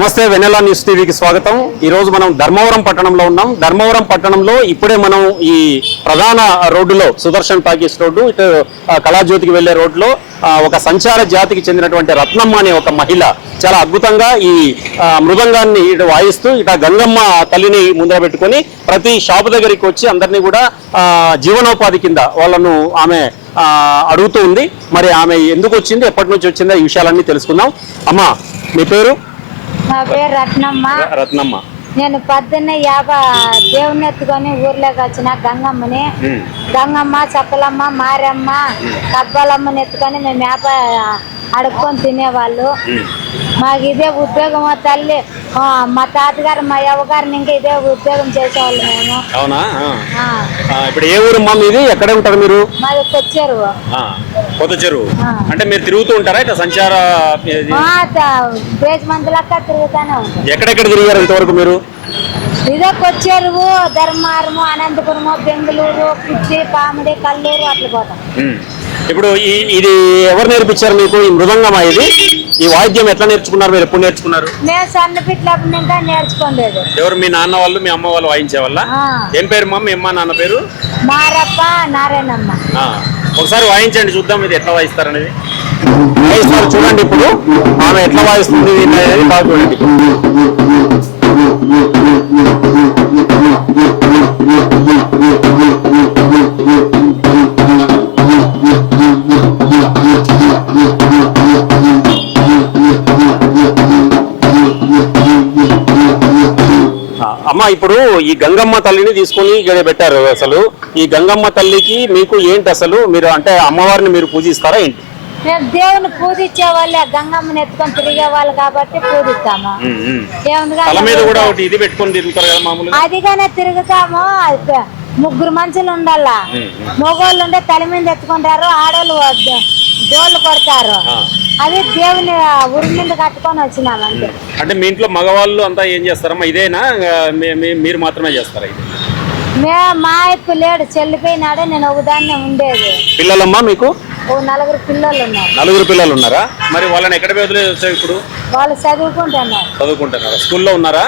నమస్తే వెన్నెల న్యూస్ టీవీకి స్వాగతం। ఈ రోజు మనం ధర్మవరం పట్టణంలో ఉన్నాం। ధర్మవరం పట్టణంలో ఇప్పుడే మనం ఈ ప్రధాన రోడ్డులో సుదర్శన్ టాకీస్ రోడ్డు ఇటు కళాజ్యోతికి వెళ్లే రోడ్లో ఒక సంచార జాతికి చెందినటువంటి రత్నమ్మ అనే ఒక మహిళ చాలా అద్భుతంగా ఈ మృదంగాన్ని ఇటు వాయిస్తూ ఇట గంగమ్మ తల్లిని ముందర పెట్టుకొని ప్రతి షాపు దగ్గరికి వచ్చి అందరినీ కూడా జీవనోపాధి కింద వాళ్ళను ఆమె అడుగుతూ ఉంది। మరి ఆమె ఎందుకు వచ్చింది, ఎప్పటి నుంచి వచ్చిందో ఈ విషయాలన్నీ తెలుసుకుందాం। అమ్మా మీ పేరు? నా పేరు రత్నమ్మ। రత్నమ్మ, నేను పొద్దున్నే దేవుని ఎత్తుకొని ఊర్లోకి వచ్చిన గంగమ్మని, గంగమ్మ, చప్పలమ్మ, మారమ్మ, కబ్బలమ్మని ఎత్తుకొని మేము అడుక్కొని తినేవాళ్ళు। మాకు ఇదే ఉద్యోగం తల్లి, మా తాతగారు మా అవ్వగారిని ఇంకా ఇదే ఉద్యోగం చేసేవాళ్ళు మేము। అవునా? ఇప్పుడు ఏ ఊరమ్మా మీది? ఎక్కడ ఉంటారు మీరు? మాది కొచ్చెరువు। కొత్త చెరువు అంటే మీరు తిరుగుతూ ఉంటారా ఇట్లా సంచార బేజ్ మందులక్క తిరుగుతానే ఉంటాం। ఎక్కడెక్కడ తిరిగారు ఇంతవరకు మీరు? ఇదే కొచ్చెరువు, ధర్మారము, అనంతపురము, బెంగళూరు, కుర్చి, పామిడి, కల్లూరు అట్లా పోతాం। ఇప్పుడు ఇది ఎవరు నేర్పించారు మీకు ఈ మృదంగమా? ఇది ఈ వాయిద్యం ఎట్లా నేర్చుకున్నారు మీరు? ఎప్పుడు నేర్చుకున్నారు? మేము సన్నపిట్లప్పుడు ఇంకా నేర్చుకోలేదు। ఎవరు? మీ నాన్న వాళ్ళు మీ అమ్మ వాళ్ళు వాయించే వాళ్ళ? ఏం పేరు మా మీ అమ్మ నాన్న పేరు? మారప్ప, నారాయణమ్మ। ఒకసారి వాయించండి చూద్దాం ఇది ఎట్లా వాయిస్తారనేది। వాయిస్తారు చూడండి, ఇప్పుడు ఆమె ఎట్లా వాయిస్తుంది అనేది బాగా చూడండి। అమ్మ, ఇప్పుడు ఈ గంగమ్మ తల్లిని తీసుకొని ఇక్కడ పెట్టారు, అసలు ఈ గంగమ్మ తల్లికి మీకు ఏంటి అసలు? మీరు అంటే అమ్మవారిని మీరు పూజిస్తారా ఏంటి? మేము దేవుని పూజించే వాళ్ళే, గంగమ్మని ఎత్తుకొని తిరిగే వాళ్ళు కాబట్టి పూజిస్తాము। తల మీద కూడా ఒకటి ఇది పెట్టుకొని తిరుగుతారు కదా మామూలుగా? అదిగానే తిరుగుతాము। ముగ్గురు మనుషులు ఉండాలా, మగవాళ్ళు ఉండే తల మీద ఎత్తుకుంటారు, ఆడవాళ్ళు డోళ్ళు కొడతారు। అది దేవుని ఊరి మీద కట్టుకొని వచ్చినాము అంతే। అంటే మీ ఇంట్లో మగవాళ్ళు అంతా ఏం చేస్తారమ్మా? ఇదేనా మీరు మాత్రమే చేస్తారా ఇది? మా ఇప్పు లేడు, చెల్లిపోయినాడు, నేను ఒకదాన్నే ఉండేది। పిల్లలమ్మా మీకు? నలుగురు పిల్లలు ఉన్నారు। నలుగురు పిల్లలు ఉన్నారా? మరి వాళ్ళని ఎక్కడ వదిలేసి వచ్చావు ఇప్పుడు? వాళ్ళు చదువుకుంటున్నారు। స్కూల్లో ఉన్నారా?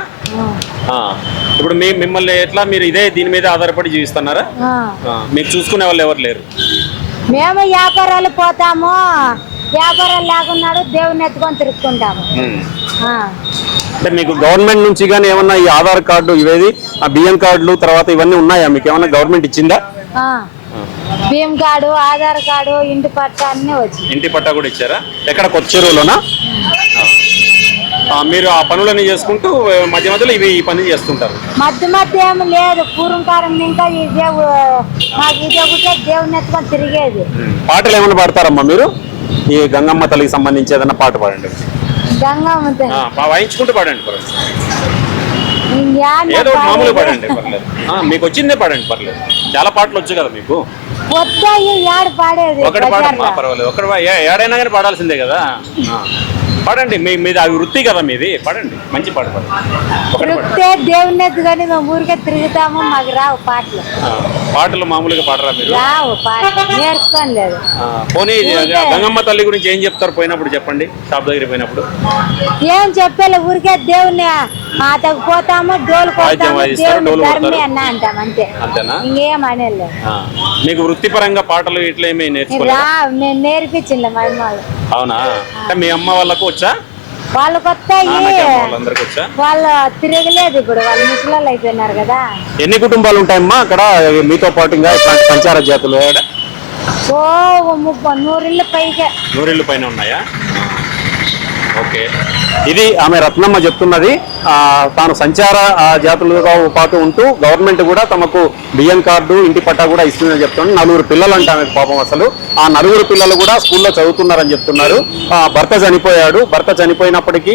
ఇప్పుడు మిమ్మల్ని ఎట్లా మీరు ఇదే దీని మీద ఆధారపడి జీవిస్తున్నారా? మీకు చూసుకునే వాళ్ళు ఎవరు లేరు? మేము వ్యాపారాలు పోతాము, వ్యాపారాలు లేకున్నాడు దేవుని ఎత్తుకొని తిరుగుకుంటాము। అంటే మీకు గవర్నమెంట్ నుంచి కానీ ఏమన్నా ఈ ఆధార్ కార్డు ఇవేది బియ్యం కార్డులు తర్వాత ఇవన్నీ ఉన్నాయా? మీకు ఏమన్నా గవర్నమెంట్ ఇచ్చిందా? బియ్యం కార్డు, ఆధార్ కార్డు, ఇంటి పట్టా అన్ని వచ్చి. ఇంటి పట్టా కూడా ఇచ్చారా? ఎక్కడ కొత్త చెరువులోనా? మీరు ఆ పనులన్నీ చేసుకుంటూ మధ్య మధ్యలో ఈ పని చేస్తుంటారు? మధ్య ఏమి లేదు, పూర్వకారం ఇంకా ఇదే మాకు ఇదే ఒకటే దేవుని ఎత్తుకొని తిరిగేది। పాటలు ఏమైనా పాడతారమ్మా మీరు? ఈ గంగమ్మ తల్లికి సంబంధించి ఏదైనా పాట పాడండి। గంగమ్మ వాయించుకుంటూ పాడండి, ఏదో మామూలుగా పాడండి, పర్లేదు। మీకు వచ్చిందే పాడండి, పర్లేదు। చాలా పాటలు వచ్చు కదా మీకు? పాడేది ఒకటి పాడమ్మా, పర్వాలేదు। ఒకటి ఏడైనా కానీ పాడాల్సిందే కదా, పాడండి। మీది ఆ వృత్తి కదా మీది, పాడండి, మంచి పాట పాడండి। దేవుని ఎత్తుకొని మేము ఊరికే తిరుగుతాము, మాకు రావు పాటలు। పాటలు మామూలుగా పాడరా మీరు? రావు, నేర్చుకోలేదు। పోనీ గంగమ్మ తల్లి గురించి ఏం చెప్తారు పోయినప్పుడు? చెప్పండి, షాప్ దగ్గర పోయినప్పుడు ఏం చెప్పలే, ఊరికే దేవుని అతకు పోతాము, డోలు కొడతాము, దేవుని ధర్మి అన్న అంటాం అంతే, అంతేనా? ఇంకేం అనేది। మీకు వృత్తిపరంగా పాటలు ఇట్లా ఏమి నేర్చుకోలేదా? మేము నేర్పించింది మా అమ్మ వాళ్ళు। అవునా? అంటే మీ అమ్మ వాళ్ళకు వచ్చా? వాళ్ళకి వస్తాయి, వాళ్ళు తిరగలేదు, ఇప్పుడు వాళ్ళు ముసలాళ్ళు అయిపోయినారు కదా। ఎన్ని కుటుంబాలు ఉంటాయమ్మా అక్కడ మీతో పాటు ఇంకా ఇట్లాంటి సంచార జాతులు? 100 ఇళ్ళు పైగా। 100 ఇళ్ళు పైన ఉన్నాయా? ఓకే, ఇది ఆమె రత్నమ్మ చెప్తున్నది। తాను సంచార జాతులతో పాటు ఉంటూ గవర్నమెంట్ కూడా తమకు బియ్యం కార్డు, ఇంటి పట్టా కూడా ఇస్తుందని చెప్తున్నాను। 4 పిల్లలు అంటే ఆమె పాపం అసలు ఆ 4 పిల్లలు కూడా స్కూల్లో చదువుతున్నారని చెప్తున్నారు। భర్త చనిపోయాడు, భర్త చనిపోయినప్పటికీ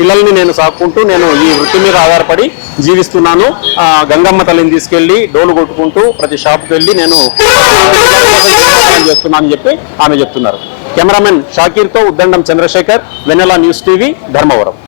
పిల్లల్ని నేను సాక్కుంటూ నేను ఈ వృత్తి మీద ఆధారపడి జీవిస్తున్నాను। గంగమ్మ తల్లిని తీసుకెళ్లి డోలు కొట్టుకుంటూ ప్రతి షాప్కి వెళ్ళి నేను చేస్తున్నాను అని చెప్పి ఆమె చెప్తున్నారు। కెమెరామెన్ షాకీర్తో ఉద్దండం చంద్రశేఖర్, వెన్నెల న్యూస్ టీవీ, ధర్మవరం।